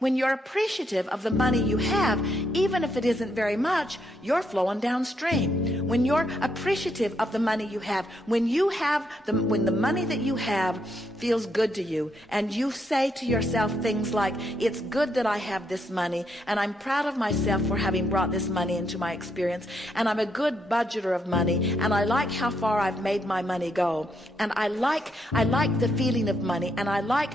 When you're appreciative of the money you have, even if it isn't very much, you're flowing downstream. When you're appreciative of the money you have, when the money that you have feels good to you, and you say to yourself things like, it's good that I have this money, and I'm proud of myself for having brought this money into my experience, and I'm a good budgeter of money, and I like how far I've made my money go, and I like the feeling of money, and I like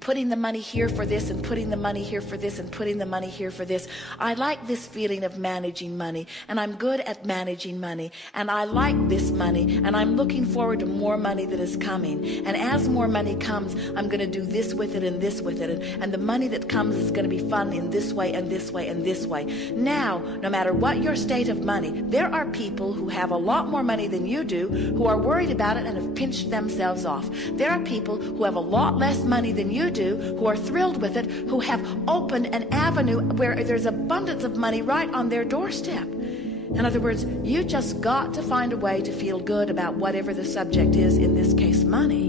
putting the money here for this and putting the money here for this and putting the money here for this. I like this feeling of managing money, and I'm good at managing money, and I like this money, and I'm looking forward to more money that is coming. And as more money comes, I'm going to do this with it and this with it, and the money that comes is going to be fun in this way and this way and this way. Now, no matter what your state of money, there are people who have a lot more money than you do who are worried about it and have pinched themselves off. There are people who have a lot less money than you do, who are thrilled with it, who have opened an avenue where there's abundance of money right on their doorstep. In other words, you just got to find a way to feel good about whatever the subject is, in this case, money.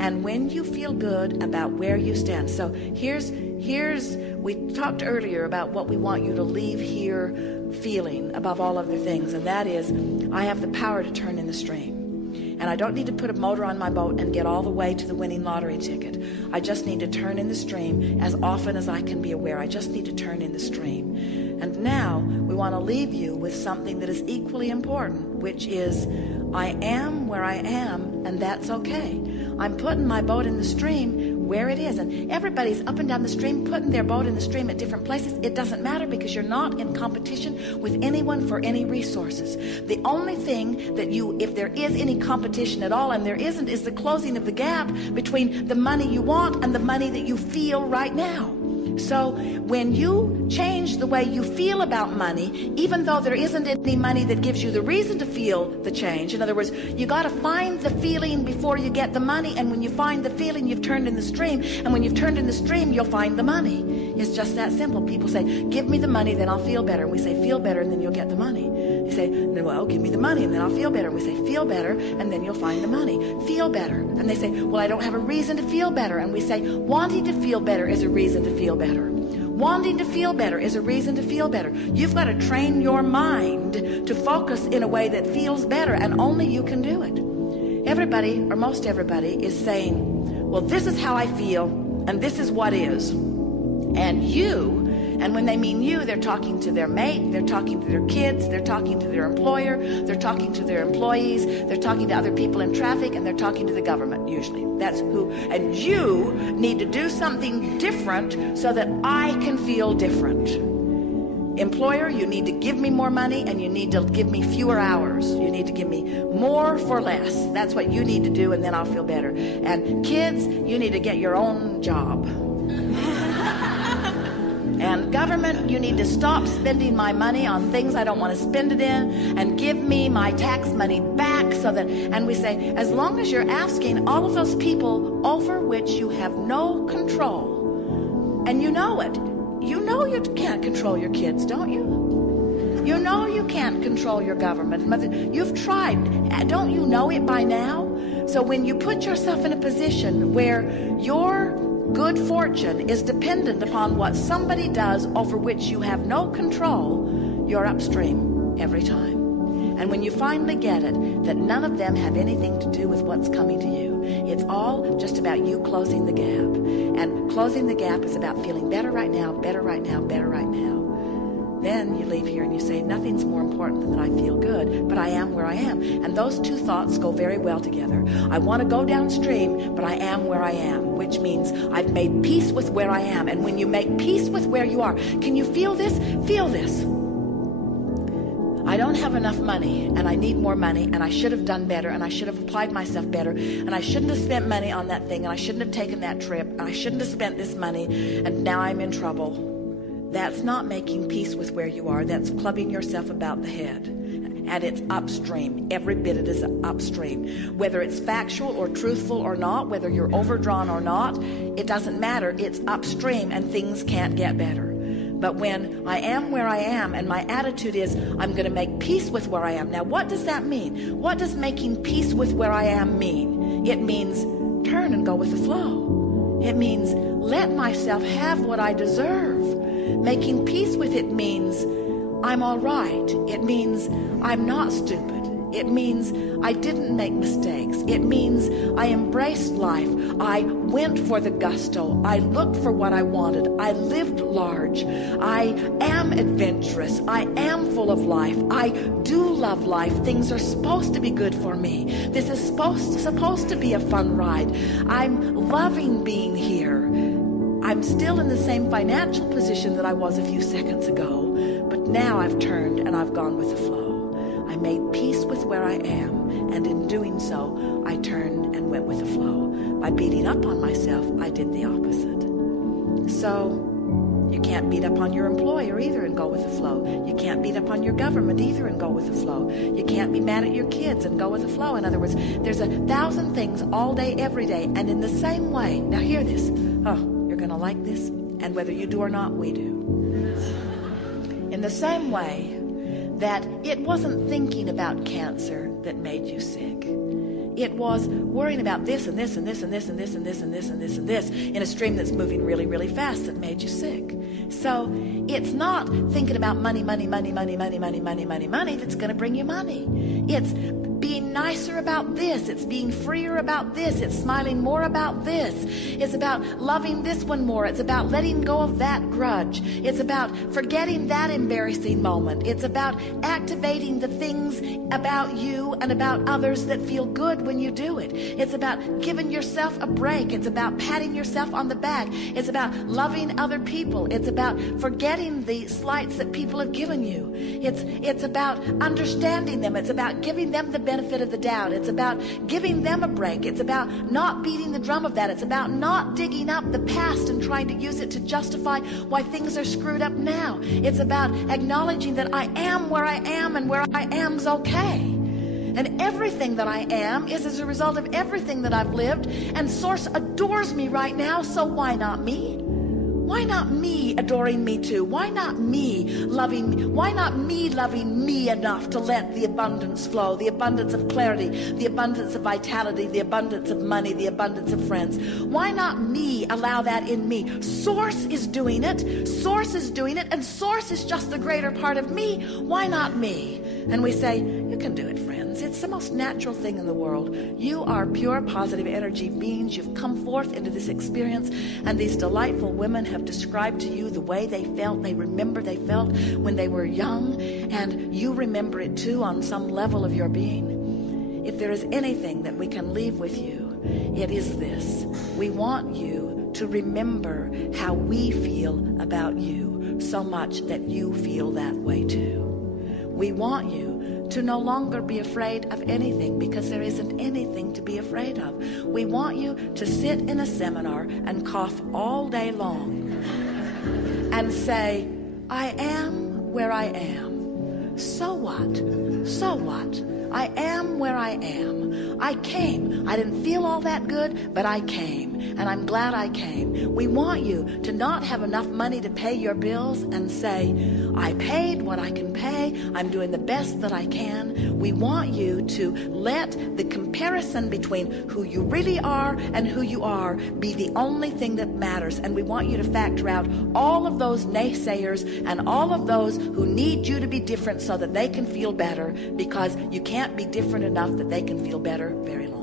And when you feel good about where you stand. So here's we talked earlier about what we want you to leave here feeling above all other things, and that is, I have the power to turn in the stream. And I don't need to put a motor on my boat and get all the way to the winning lottery ticket. I just need to turn in the stream as often as I can be aware. I just need to turn in the stream. And now we want to leave you with something that is equally important, which is, I am where I am, and that's okay. I'm putting my boat in the stream where it is. And everybody's up and down the stream, putting their boat in the stream at different places. It doesn't matter, because you're not in competition with anyone for any resources. The only thing that if there is any competition at all, and there isn't, is the closing of the gap between the money you want and the money that you feel right now. So when you change the way you feel about money, even though there isn't any money that gives you the reason to feel the change, in other words, you got to find the feeling before you get the money, and when you find the feeling, you've turned in the stream, and when you've turned in the stream, you'll find the money. It's just that simple. People say, give me the money, then I'll feel better. And we say, feel better, and then you'll get the money. You say, no, well, give me the money, and then I'll feel better. And we say, feel better, and then you'll find the money. Feel better. And they say, well, I don't have a reason to feel better. And we say, wanting to feel better is a reason to feel better. Wanting to feel better is a reason to feel better. You've got to train your mind to focus in a way that feels better, and only you can do it. Everybody, or most everybody, is saying, well, this is how I feel, and this is what is. And when they mean you, they're talking to their mate, they're talking to their kids, they're talking to their employer, they're talking to their employees, they're talking to other people in traffic, and they're talking to the government, usually. That's who. And you need to do something different so that I can feel different. Employer, you need to give me more money, and you need to give me fewer hours. You need to give me more for less. That's what you need to do, and then I'll feel better. And kids, you need to get your own job. And government, you need to stop spending my money on things I don't want to spend it in, and give me my tax money back so that, and we say, as long as you're asking all of those people over which you have no control, and you know it, you know you can't control your kids, don't you? You know you can't control your government. You've tried. Don't you know it by now? So when you put yourself in a position where your good fortune is dependent upon what somebody does over which you have no control, you're upstream every time. And when you finally get it, that none of them have anything to do with what's coming to you, it's all just about you closing the gap. And closing the gap is about feeling better right now, better right now, better right now. Then you leave here and you say, nothing's more important than that I feel good, but I am where I am. And those two thoughts go very well together. I want to go downstream, but I am where I am, which means I've made peace with where I am. And when you make peace with where you are, can you feel this? Feel this. I don't have enough money, and I need more money, and I should have done better, and I should have applied myself better, and I shouldn't have spent money on that thing, and I shouldn't have taken that trip, and I shouldn't have spent this money, and now I'm in trouble. That's not making peace with where you are. That's clubbing yourself about the head. And it's upstream. Every bit it is upstream. Whether it's factual or truthful or not, whether you're overdrawn or not, it doesn't matter. It's upstream, and things can't get better. But when I am where I am, and my attitude is, I'm going to make peace with where I am. Now, what does that mean? What does making peace with where I am mean? It means turn and go with the flow. It means let myself have what I deserve. Making peace with it means I'm all right. It means I'm not stupid. It means I didn't make mistakes. It means I embraced life. I went for the gusto. I looked for what I wanted. I lived large. I am adventurous. I am full of life. I do love life. Things are supposed to be good for me. This is supposed to be a fun ride. I'm loving being here. I'm still in the same financial position that I was a few seconds ago, but now I've turned and I've gone with the flow. I made peace with where I am, and in doing so, I turned and went with the flow. By beating up on myself, I did the opposite. So, you can't beat up on your employer either and go with the flow. You can't beat up on your government either and go with the flow. You can't be mad at your kids and go with the flow. In other words, there's 1,000 things all day, every day, and in the same way. Now hear this. Oh, you're going to like this, and whether you do or not, we do. In the same way that it wasn't thinking about cancer that made you sick. It was worrying about this and this and this and this and this and this and this and this and this in a stream that's moving really, really fast that made you sick. So it's not thinking about money that's going to bring you money. It's being nicer about this. It's being freer about this. It's smiling more about this. It's about loving this one more. It's about letting go of that grudge. It's about forgetting that embarrassing moment. It's about activating the things about you and about others that feel good when you do it. It's about giving yourself a break. It's about patting yourself on the back. It's about loving other people. It's about forgetting the slights that people have given you. It's about understanding them. It's about giving them the benefit of the doubt. It's about giving them a break. It's about not beating the drum of that. It's about not digging up the past and trying to use it to justify why things are screwed up now. It's about acknowledging that I am where I am and where I am's okay. And everything that I am is as a result of everything that I've lived, and Source adores me right now, so why not me? Why not me adoring me too? Why not me loving me? Why not me loving me enough to let the abundance flow, the abundance of clarity, the abundance of vitality, the abundance of money, the abundance of friends? Why not me allow that in me? Source is doing it. Source is doing it, and Source is just the greater part of me. Why not me? And we say, you can do it, friends. It's the most natural thing in the world. You are pure positive energy beings. You've come forth into this experience, and these delightful women have described to you the way they felt. They remember they felt when they were young, and you remember it too on some level of your being. If there is anything that we can leave with you, it is this. We want you to remember how we feel about you so much that you feel that way too. We want you to no longer be afraid of anything, because there isn't anything to be afraid of. We want you to sit in a seminar and cough all day long and say, I am where I am. So what? So what? I am where I am. I came. I didn't feel all that good, but I came, and I'm glad I came. We want you to not have enough money to pay your bills and say, I paid what I can pay. I'm doing the best that I can. We want you to let the comparison between who you really are and who you are be the only thing that matters. And we want you to factor out all of those naysayers and all of those who need you to be different so that they can feel better, because you can't be different enough that they can feel better very long.